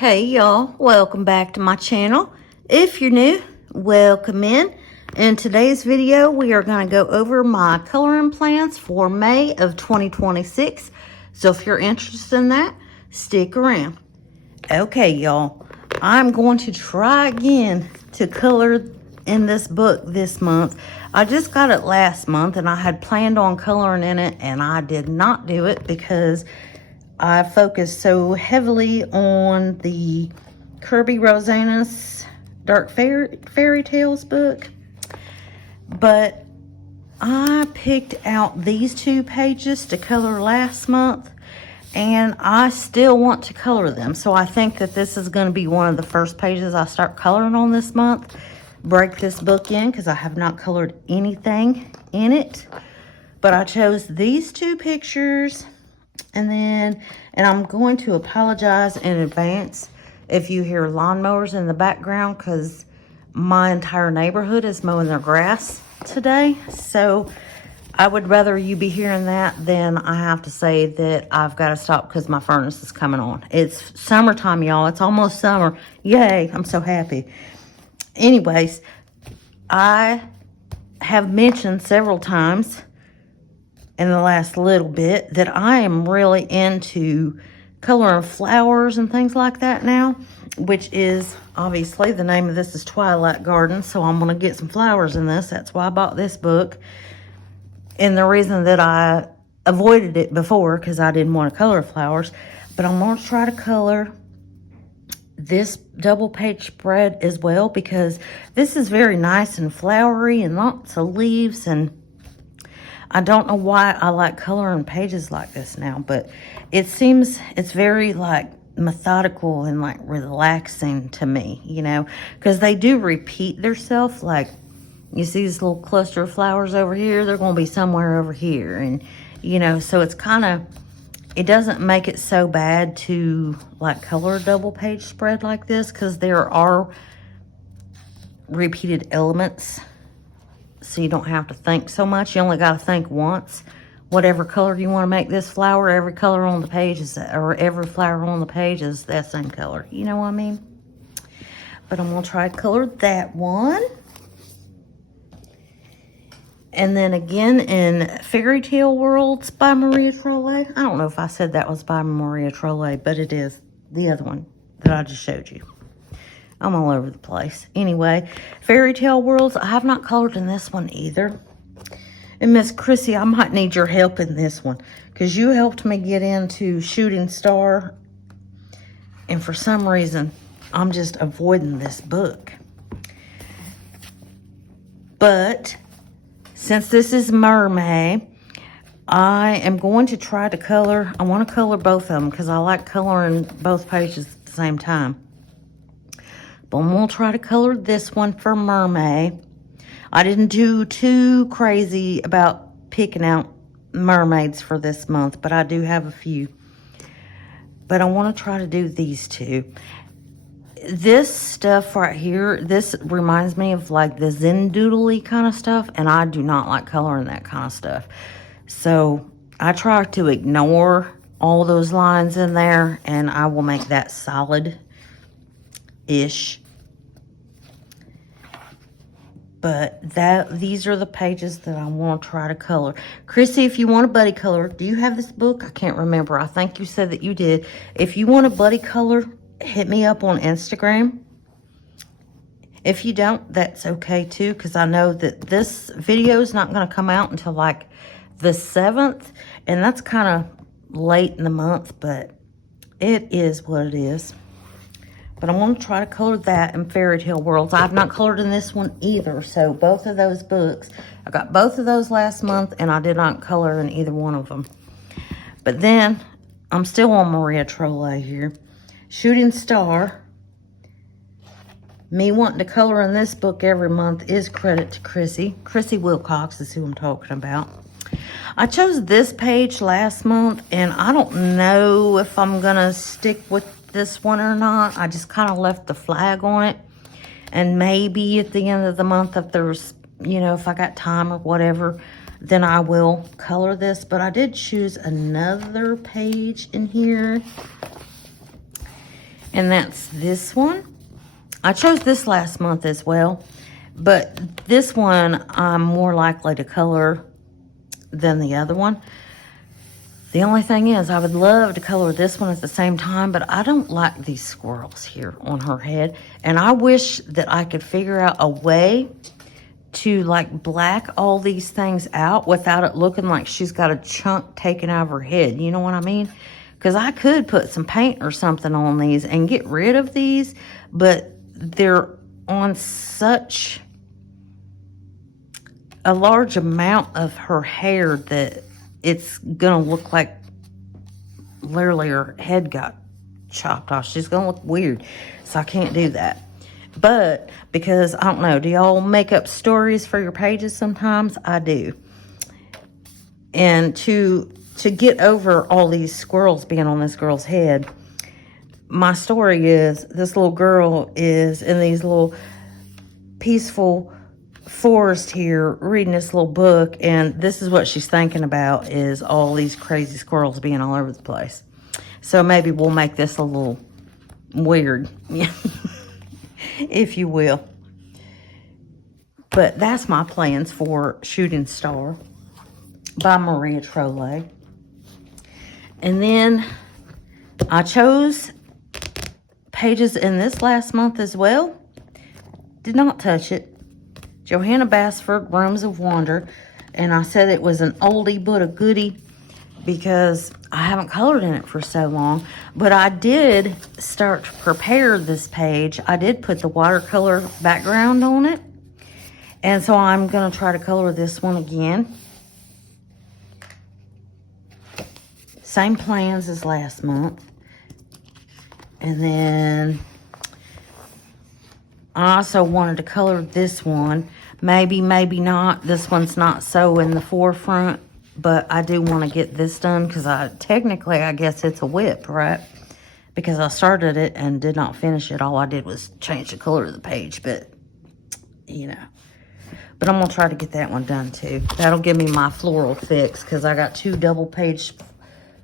Hey y'all, welcome back to my channel. If you're new, welcome in. In today's video, we are going to go over my coloring plans for May of 2026. So if you're interested in that, stick around. Okay, y'all, I'm going to try again to color in this book this month. I just got it last month and I had planned on coloring in it and I did not do it because I focused so heavily on the Kirby Rosanes Dark Fairy Tales book. But I picked out these 2 pages to color last month, and I still want to color them. So I think that this is going to be one of the first pages I start coloring on this month. Break this book in because I have not colored anything in it. But I chose these 2 pictures. And I'm going to apologize in advance if you hear lawnmowers in the background because my entire neighborhood is mowing their grass today. So I would rather you be hearing that than I have to say that I've got to stop because my furnace is coming on. It's summertime, y'all. It's almost summer. Yay, I'm so happy. Anyways, I have mentioned several times in the last little bit that I am really into coloring flowers and things like that now, which is obviously the name of this is Twilight Garden. So I'm going to get some flowers in this. That's why I bought this book. And the reason that I avoided it before because I didn't want to color flowers, but I'm going to try to color this double page spread as well because this is very nice and flowery and lots of leaves, and I don't know why I like coloring pages like this now, but it seems it's very like methodical and like relaxing to me, you know, because they do repeat themselves. Like you see this little cluster of flowers over here, they're going to be somewhere over here. And, you know, so it's kind of, it doesn't make it so bad to like color a double page spread like this because there are repeated elements. So you don't have to think so much. You only got to think once. Whatever color you want to make this flower, every color on the page is, or every flower on the page is that same color. You know what I mean? But I'm going to try to color that one. And then again in Fairy Tale Worlds by Maria Trolle. I don't know if I said that was by Maria Trolle, but it is the other one that I just showed you. I'm all over the place. Anyway, Fairy Tale Worlds. I have not colored in this one either. And Miss Chrissy, I might need your help in this one because you helped me get into Shooting Star. And for some reason, I'm just avoiding this book. But since this is Mermaid, I am going to try to color. I want to color both of them because I like coloring both pages at the same time. But I'm going to try to color this one for Mermaid. I didn't do too crazy about picking out mermaids for this month, but I do have a few. But I want to try to do these 2. This stuff right here, this reminds me of like the Zen Doodly kind of stuff, and I do not like coloring that kind of stuff. So I try to ignore all those lines in there, and I will make that solid-ish. But these are the pages that I want to try to color. Chrissy, if you want a buddy color, do you have this book? I can't remember. I think you said that you did. If you want a buddy color, hit me up on Instagram. If you don't, that's okay too, because I know that this video is not going to come out until like the 7th, and that's kind of late in the month, but it is what it is. But I'm going to try to color that in Fairy Tale Worlds. I've not colored in this one either. So both of those books, I got both of those last month, and I did not color in either one of them. But then, I'm still on Maria Trolle here. Shooting Star. Me wanting to color in this book every month is credit to Chrissy. Chrissy Wilcox is who I'm talking about. I chose this page last month, and I don't know if I'm going to stick with this one or not. I just kind of left the flag on it, and maybe at the end of the month, if there's, you know, if I got time or whatever, then I will color this. But I did choose another page in here, And that's this one. I chose this last month as well, but this one I'm more likely to color than the other one. The only thing is, I would love to color this one at the same time, but I don't like these squirrels here on her head. And I wish that I could figure out a way to like black all these things out without it looking like she's got a chunk taken out of her head. You know what I mean? Because I could put some paint or something on these and get rid of these, but they're on such a large amount of her hair that it's gonna look like literally her head got chopped off. She's gonna look weird, so I can't do that. But because I don't know, do y'all make up stories for your pages sometimes? I do. And to get over all these squirrels being on this girl's head, my story is this little girl is in these little peaceful forest here reading this little book, and this is what she's thinking about, is all these crazy squirrels being all over the place. So maybe we'll make this a little weird, if you will. But that's my plans for Shooting Star by Maria Trolle. And then I chose pages in this last month as well. Did not touch it. Johanna Basford, Rooms of Wonder. And I said it was an oldie but a goodie because I haven't colored in it for so long. But I did start to prepare this page. I did put the watercolor background on it. And so I'm going to try to color this one again. Same plans as last month. And then I also wanted to color this one. Maybe, maybe not. This one's not so in the forefront, but I do want to get this done because technically, I guess it's a whip, right? Because I started it and did not finish it. All I did was change the color of the page, but, you know. But I'm going to try to get that one done, too. That'll give me my floral fix because I got 2 double-page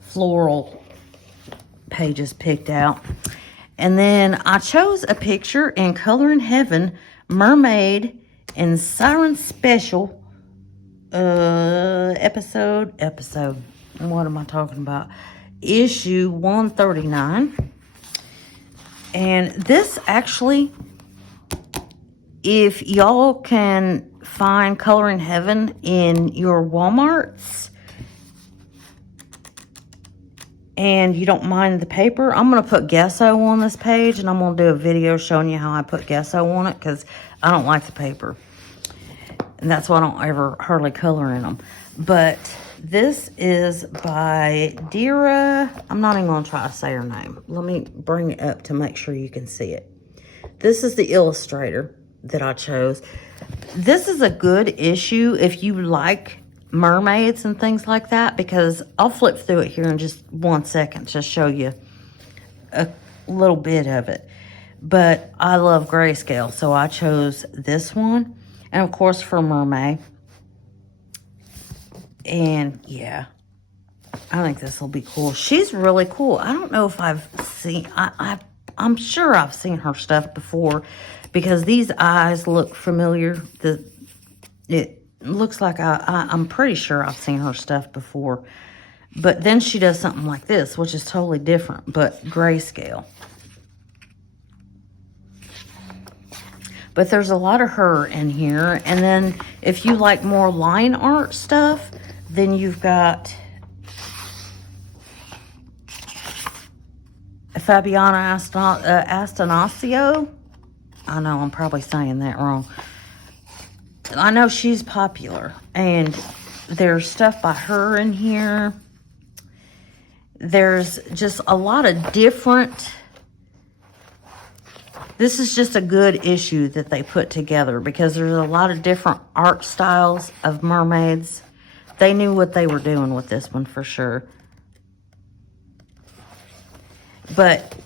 floral pages picked out. And then I chose a picture in Color in Heaven, Mermaid and Siren Special episode, what am I talking about? Issue 139. And this actually, if y'all can find Color in Heaven in your Walmarts and you don't mind the paper, I'm going to put gesso on this page, and I'm going to do a video showing you how I put gesso on it because I don't like the paper. And that's why I don't ever hardly color in them. But this is by Dira. I'm not even going to try to say her name. Let me bring it up to make sure you can see it. This is the illustrator that I chose. This is a good issue if you like mermaids and things like that, because I'll flip through it here in just 1 second to show you a little bit of it. But I love grayscale, so I chose this one. And of course for Mermaid. And yeah, I think this will be cool. She's really cool. I don't know if I've seen, I'm sure I've seen her stuff before because these eyes look familiar. It looks like I'm pretty sure I've seen her stuff before. But then she does something like this, which is totally different, but grayscale. But there's a lot of her in here. And then if you like more line art stuff, then you've got Fabiana Astonasio. I know I'm probably saying that wrong. I know she's popular. And there's stuff by her in here. There's just a lot of different... This is just a good issue that they put together because there's a lot of different art styles of mermaids. They knew what they were doing with this one for sure. But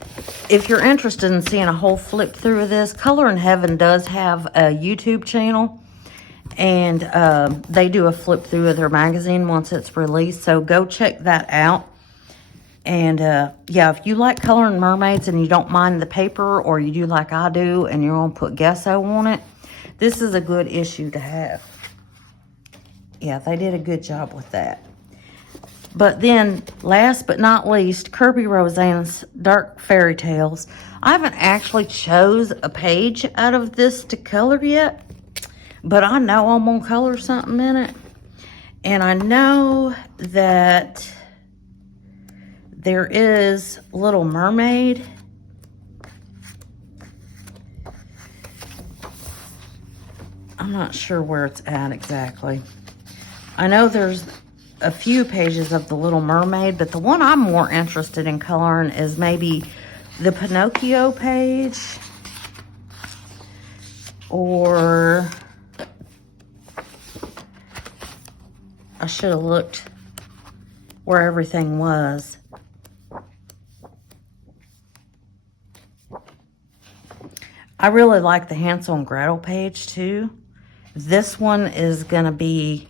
if you're interested in seeing a whole flip through of this, Color in Heaven does have a YouTube channel. And they do a flip through of their magazine once it's released. So go check that out. And, yeah, if you like coloring mermaids and you don't mind the paper, or you do like I do and you're going to put gesso on it, this is a good issue to have. Yeah, they did a good job with that. But then, last but not least, Kirby Roseanne's Dark Fairy Tales. I haven't actually chose a page out of this to color yet, but I know I'm going to color something in it. And I know that there is Little Mermaid. I'm not sure where it's at exactly. I know there's a few pages of the Little Mermaid, but the one I'm more interested in coloring is maybe the Pinocchio page, or I should have looked where everything was. I really like the Hansel and Gretel page too. This one is gonna be,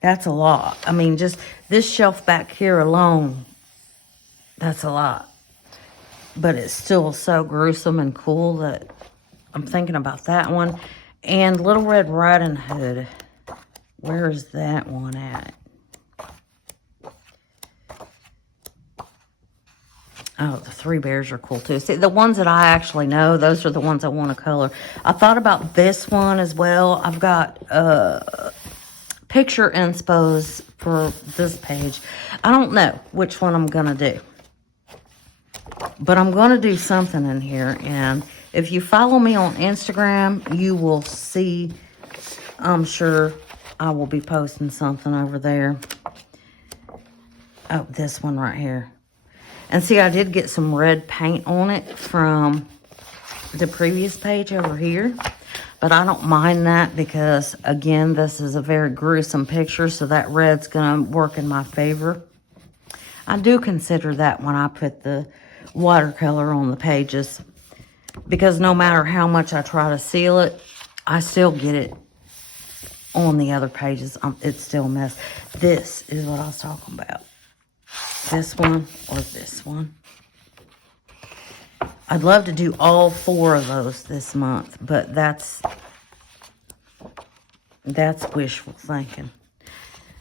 that's a lot. I mean, just this shelf back here alone, that's a lot. But it's still so gruesome and cool that I'm thinking about that one. And Little Red Riding Hood. Where is that one at? Oh, the Three Bears are cool too. See, the ones that I actually know, those are the ones I want to color. I thought about this one as well. I've got picture inspos for this page. I don't know which one I'm going to do. But I'm going to do something in here. And if you follow me on Instagram, you will see, I'm sure I will be posting something over there. Oh, this one right here. And see, I did get some red paint on it from the previous page over here. But I don't mind that because, again, this is a very gruesome picture, so that red's going to work in my favor. I do consider that when I put the watercolor on the pages, because no matter how much I try to seal it, I still get it on the other pages. It's still a mess. This is what I was talking about. This one or this one. I'd love to do all 4 of those this month, but that's wishful thinking.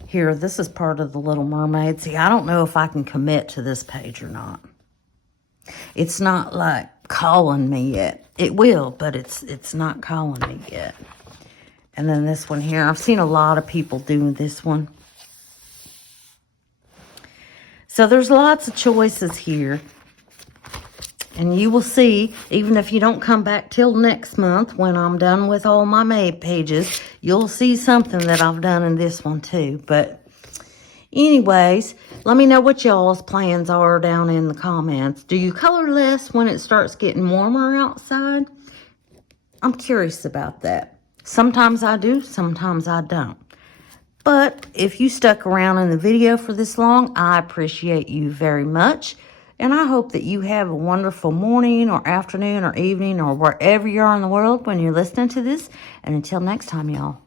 Here, this is part of the Little Mermaid. See, I don't know if I can commit to this page or not. It's not like calling me yet. It will, but it's not calling me yet. And then this one here. I've seen a lot of people doing this one. So there's lots of choices here. And you will see, even if you don't come back till next month when I'm done with all my May pages, you'll see something that I've done in this one too. But anyways, let me know what y'all's plans are down in the comments. Do you color less when it starts getting warmer outside? I'm curious about that. Sometimes I do, sometimes I don't. But if you stuck around in the video for this long, I appreciate you very much. And I hope that you have a wonderful morning or afternoon or evening or wherever you are in the world when you're listening to this. And until next time, y'all.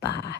Bye.